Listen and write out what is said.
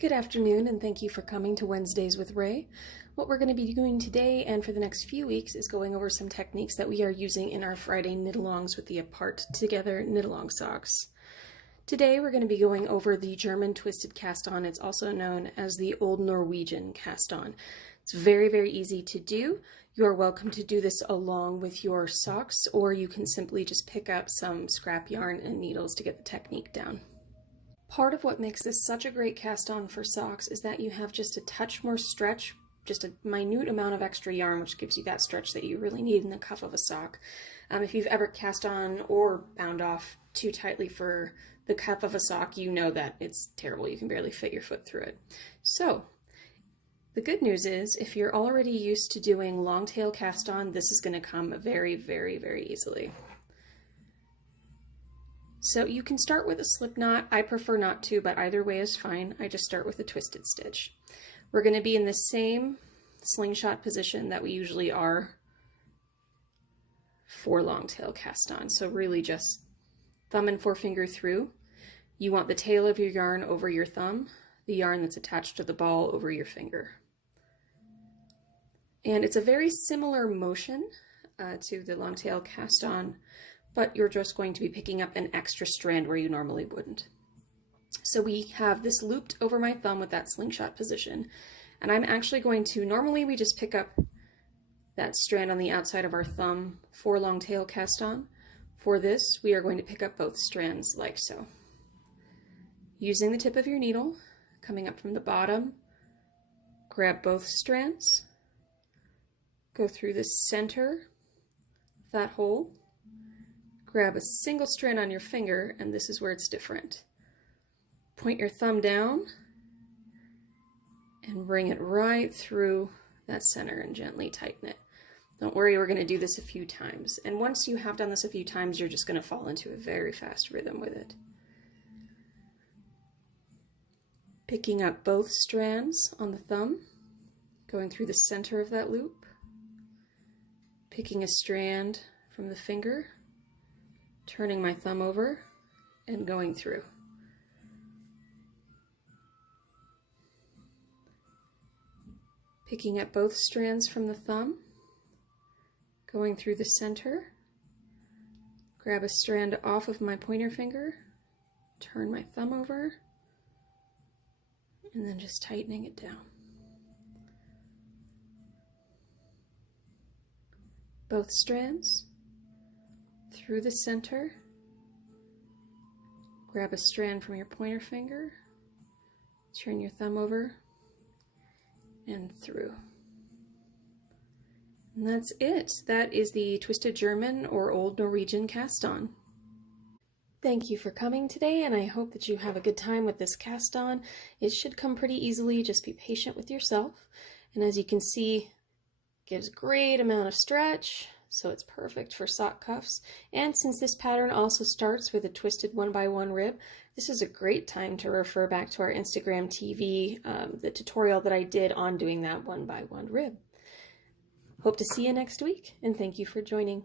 Good afternoon, and thank you for coming to Wednesdays with Ray. What we're going to be doing today and for the next few weeks is going over some techniques that we are using in our Friday knit-alongs with the Apart Together knit-along socks. Today we're going to be going over the German twisted cast-on. It's also known as the Old Norwegian cast-on. It's very, very easy to do. You are welcome to do this along with your socks, or you can simply just pick up some scrap yarn and needles to get the technique down. Part of what makes this such a great cast on for socks is that you have just a touch more stretch, just a minute amount of extra yarn, which gives you that stretch that you really need in the cuff of a sock. If you've ever cast on or bound off too tightly for the cuff of a sock, you know that it's terrible. You can barely fit your foot through it. So the good news is if you're already used to doing long tail cast on, this is going to come very, very, very easily. So you can start with a slip knot. I prefer not to, but either way is fine. I just start with a twisted stitch. We're going to be in the same slingshot position that we usually are for long tail cast on. So really just thumb and forefinger through. You want the tail of your yarn over your thumb, the yarn that's attached to the ball over your finger. And it's a very similar motion to the long tail cast on, but you're just going to be picking up an extra strand where you normally wouldn't. So we have this looped over my thumb with that slingshot position, and I'm actually going to, normally we just pick up that strand on the outside of our thumb for long tail cast on. For this, we are going to pick up both strands like so. Using the tip of your needle, coming up from the bottom, grab both strands, go through the center of that hole, grab a single strand on your finger, and this is where it's different. Point your thumb down and bring it right through that center and gently tighten it. Don't worry, we're going to do this a few times. And once you have done this a few times, you're just going to fall into a very fast rhythm with it. Picking up both strands on the thumb, going through the center of that loop, picking a strand from the finger, turning my thumb over and going through. Picking up both strands from the thumb, going through the center, grab a strand off of my pointer finger, turn my thumb over, and then just tightening it down. Both strands, through the center, grab a strand from your pointer finger, turn your thumb over, and through. And that's it. That is the Twisted German or Old Norwegian cast on. Thank you for coming today, and I hope that you have a good time with this cast on. It should come pretty easily. Just be patient with yourself. And as you can see, it gives great amount of stretch. So it's perfect for sock cuffs. And since this pattern also starts with a twisted 1x1 rib, this is a great time to refer back to our Instagram TV, the tutorial that I did on doing that 1x1 rib. Hope to see you next week, and thank you for joining.